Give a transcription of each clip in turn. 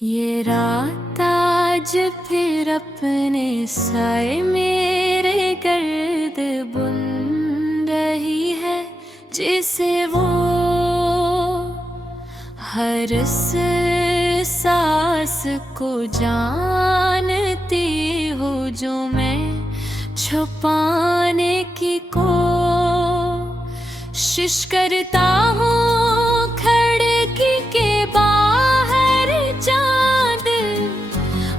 ये रात आज फिर अपने साए मेरे गर्द बुन रही है, जिसे वो हर सांस को जानती हूँ, जो मैं छुपाने की कोशिश करता हूँ। खिड़की के बाहर चांद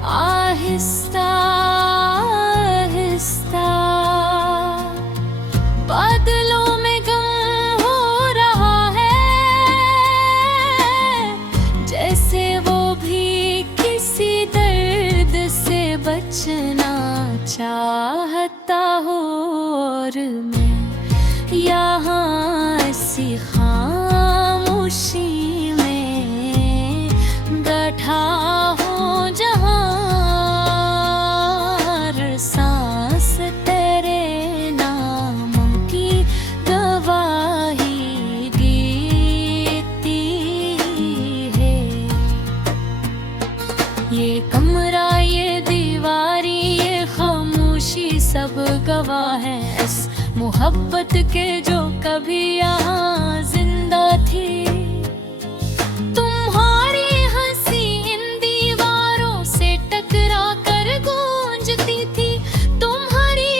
आहिस्ता आहिस्ता बादलों में गुम हो रहा है, जैसे वो भी किसी दर्द से बचना चाहता हो। और मैं यहाँ ऐसी खामोशी में बैठा हूँ, जहाँ हर सांस तेरे नामों की गवाही देती है। ये कमरा, ये दीवारी, ये खामोशी सब गवाह है इस मोहब्बत के जो कभी यहाँ जिंदा थी। तुम्हारी हंसी इन दीवारों से टकरा कर गूंजती थी, तुम्हारी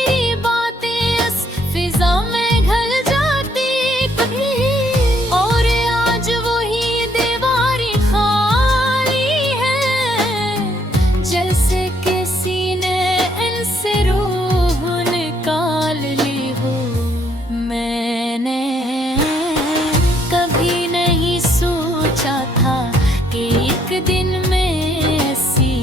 बातें इस फिजा में ढल जाती थी। और आज वही दीवारें खाली हैं, जैसे किसी ने इनसे रूह निकाल ली हो। मैंने कभी नहीं सोचा था कि एक दिन मैं ऐसी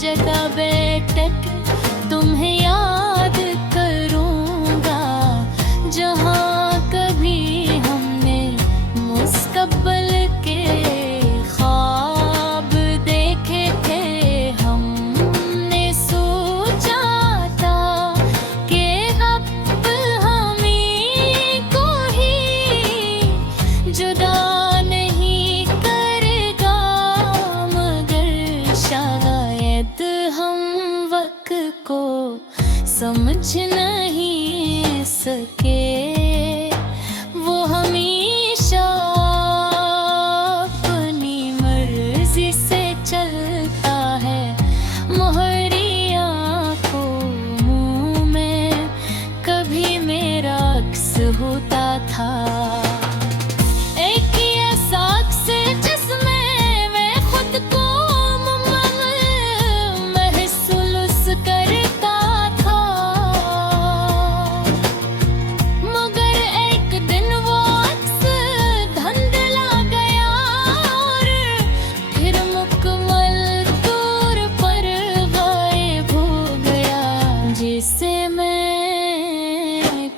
जगह बैठकर तुम्हें याद करूंगा, जहां कभी हमने मुस्तकबिल के ख्वाब देखे थे। हमने सोचा था कि अब हमें कोई जुदा नहीं करेगा, मगर शायद हम वक्त को समझ नहीं सके। वो हमेशा अपनी मर्जी से चलता है, मोहरी आँखों मुँह में कभी मेरा अक्स होता था। एक ही ऐसा अक्स जिसमें मैं खुद को महसूस करता था, मगर एक दिन वो अक्स धुंधला गया और फिर मुकम्मल तौर पर गायब हो गया। जिसे मैं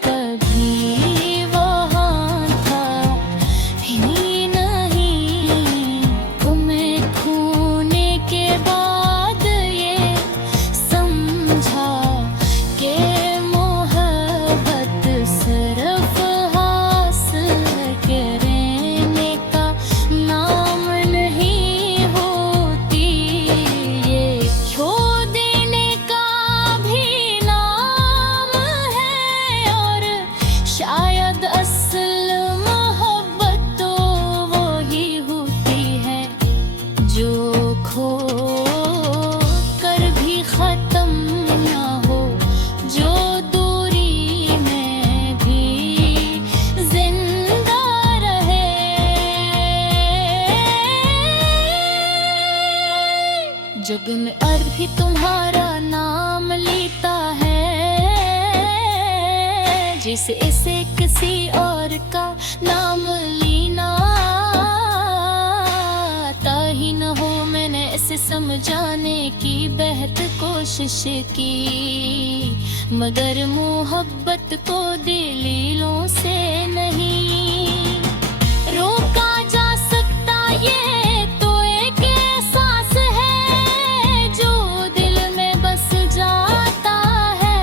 कभी वहाँ था ही नहीं, तुम्हें खोने के बाद ये समझा कि मोहब्बत सिर्फ हासिल करने का नाम नहीं होती, ये खो देने का भी नाम है। और शायद असल मोहब्बत तो वही होती है जो खो कर भी खत्म ना हो, जो दूरी में भी जिंदा रहे। जग में अर्थ भी तुम्हारा नाम लेता है, जिसे इसे किसी और का नाम लेना आता ही न हो। मैंने इसे समझाने की बेहद कोशिश की, मगर मोहब्बत को दलीलों से नहीं रोका जा सकता। ये तो एक एहसास है जो दिल में बस जाता है,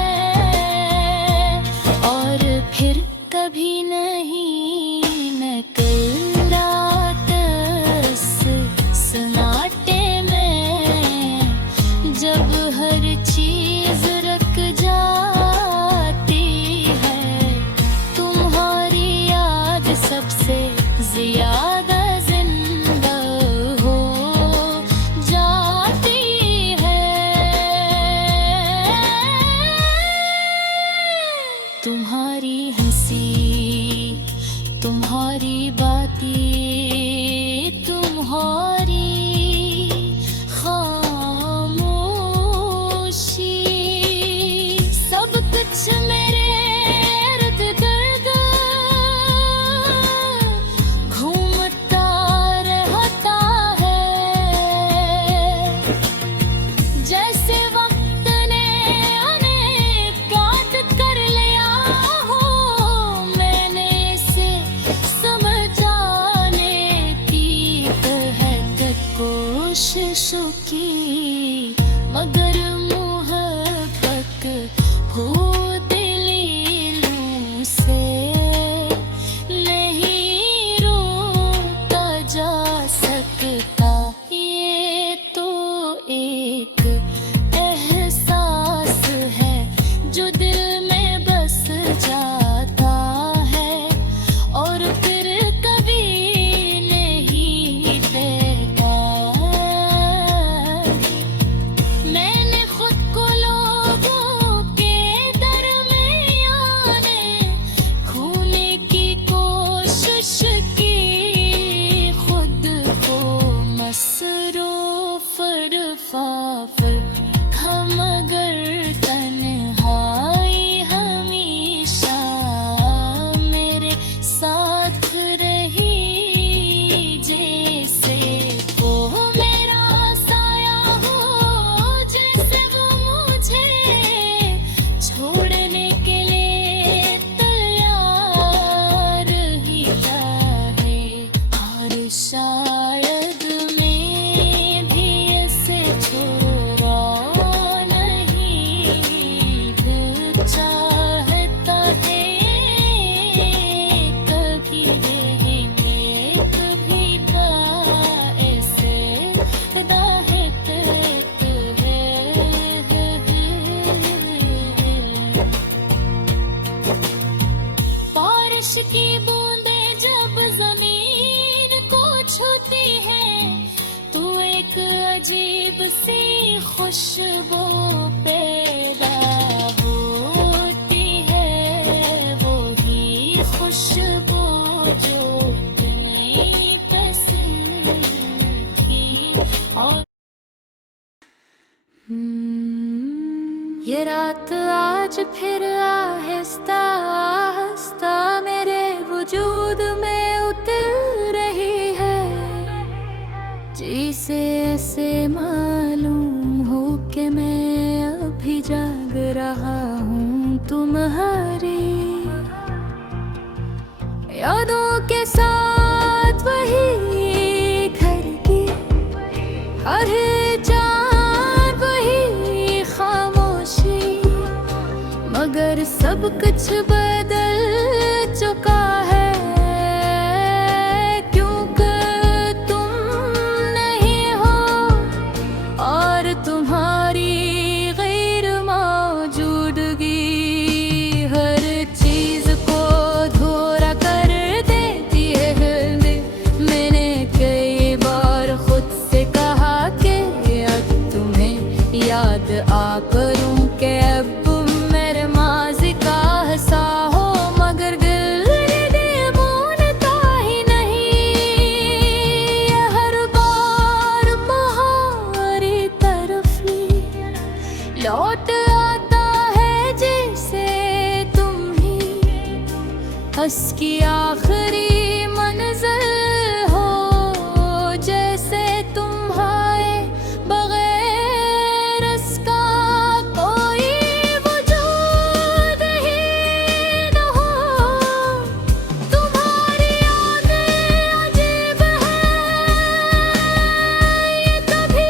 और फिर कभी नहीं। मैं कल रात इस सन्नाटे में की, मगर मोहब्बत हो दिली लूं से नहीं रोका जा सकता। ये तो एक एहसास है जो दिल में बस जाता है और फिर कभी नहीं देता। मैंने खुद को लोगों के दरमियान खोने की कोशिश की, खुद को मसरूफ रफाफर था, मगर तन्हाई हमेशा मेरे साथ रही। जैसे वो मेरा साया हो, जैसे वो मुझे छोड़ने के लिए तैयार ही रहे। और शायद मैं भी ऐसे छोड़ा नहीं, दिल चाहता है कभी रहने, कभी ऐसे राहत है। बारिश की बूंदें जब जमीन को छूती है तो एक अजीब सी खुशबू पैदा होती है, वो ही खुशबू जो इतनी पसंद थी। और ये रात आज फिर आहिस्ता आहिस्ता मेरे वजूद में उतर रही है। जिसे ऐसे मालूम हो कि मैं अभी जाग रहा हूँ तुम्हारी यादों के साथ, वही घर की हर चार, वही खामोशी, मगर सब कुछ बदल चुका है। क्योंकि तुम नहीं हो और तुम्हारी गैर मौजूदगी हर चीज को धोरा कर देती है दिल में। मैंने कई बार खुद से कहा कि अब तुम्हें याद आ करूं कि अब मेरे माज़ी का हिस्सा हो, मगर दिल ने मानता ही नहीं। ये हर बार तुम्हारी तरफ ही लौट आता है, जैसे तुम ही हंस की आखिरी मंजिल हो। जैसे तुम आए बगैर इसका कोई वजूद ही न हो। तुम्हारी यादें अजीब है, ये कभी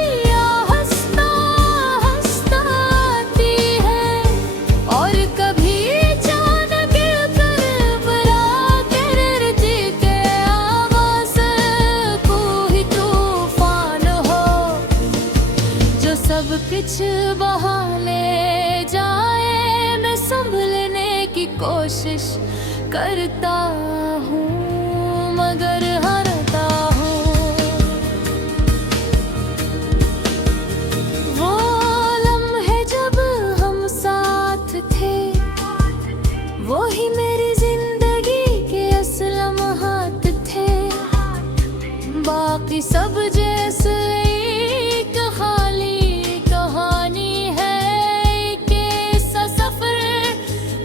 हंसता हंसता आती है और कभी अचानक करवरा कर जी के आवाज़ कोई तूफान हो, जो सब कुछ बहा ले जाए। मैं संभलने की कोशिश करता हूँ, मगर हारता हूँ। वो लम्हे जब हम साथ थे, वो ही मेरी जिंदगी के असल लम्हात थे। बाकी सब जैसे एक खाली कहानी है, एक ऐसा सफर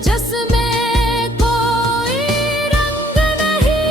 जिसमें कोई रंग नहीं।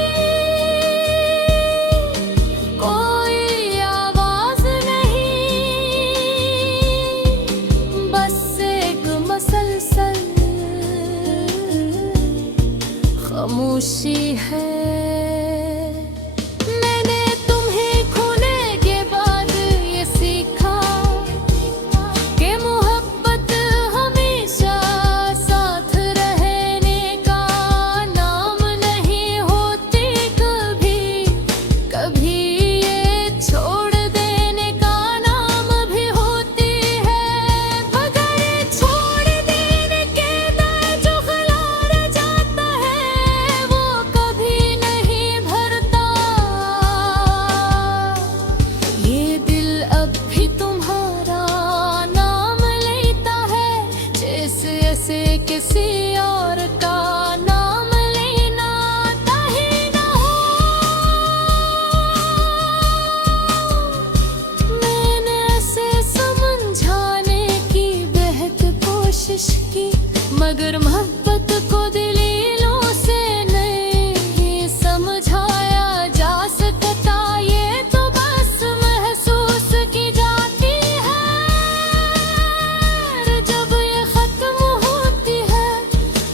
किसी और का नाम लेना आता ही ना हो। मैंने ऐसे समझाने की बेहद कोशिश की, मगर मोहब्बत को दलीलों से नहीं समझाया जा सकता। ये तो बस महसूस की जाती है। जब ये खत्म होती है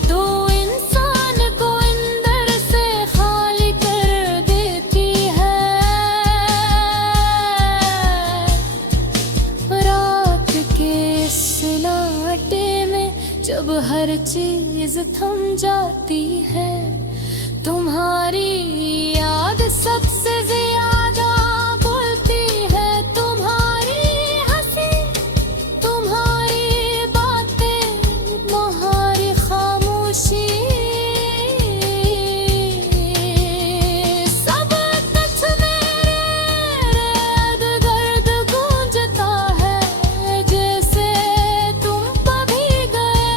तो इंसान को अंदर से खाली कर देती है। रात के सन्नाटे में जब हर चीज थम जाती है, तुम्हारी याद सबसे ज्यादा बोलती है। तुम्हारी हंसी, तुम्हारी बातें, तुम्हारी खामोशी, सब कुछ मेरे इर्द-गिर्द गूंजता है, जैसे तुम कभी गए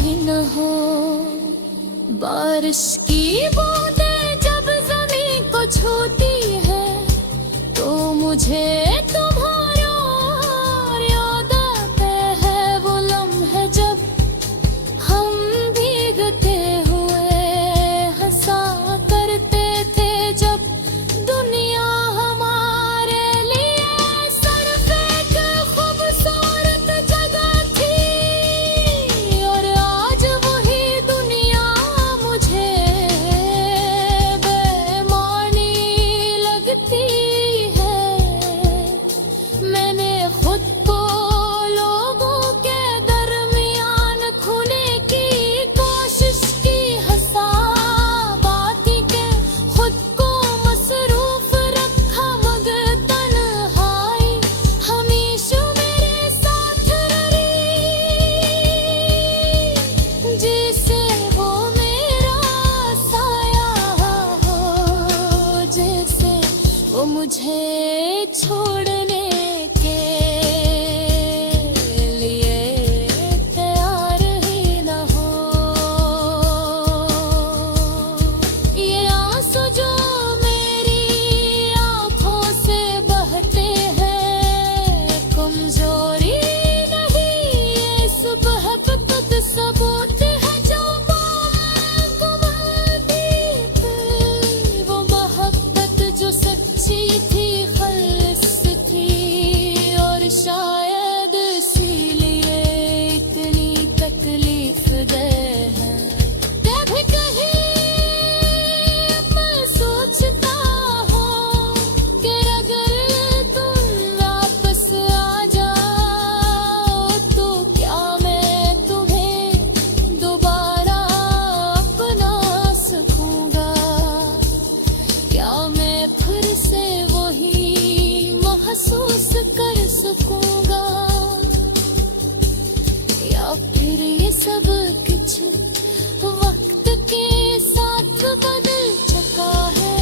ही न हो। बारिश की बूंदें जब जमीन को छूती है तो मुझे तुम्हारी और याद आते हैं वो लम्हे जब हम भीगते हुए हंसा करते थे। जब दुनिया हमारे लिए सिर्फ एक खूबसूरत जगह थी, और आज वही दुनिया मुझे बेमानी लगती है। मैंने खुद को लोगों के दरमियान खोने की कोशिश की, हंसा बाकी के खुद को मसरूफ रखा, मगर तन्हाई हमेशा मेरे साथ रही। जैसे वो मेरा साया हो, जैसे वो मुझे छोड़ने के लिए तैयार ही न हो। ये आंसू जो मेरी आंखों से बहते हैं, कमजोरी नहीं, ये सब मोहब्बत सबूत है जो मैं गुमाती थी। वो मोहब्बत जो सच्ची थी, खालिस थी, और शायद इसीलिए इतनी तकलीफ दे है। कभी कहीं मैं सोचता हूँ कि अगर तुम वापस आ जाओ तो क्या मैं तुम्हें दोबारा अपना सकूंगा। क्या मैं फिर से वही महसूस कर सकूंगा, या फिर ये सब कुछ वक्त के साथ बदल चुका है।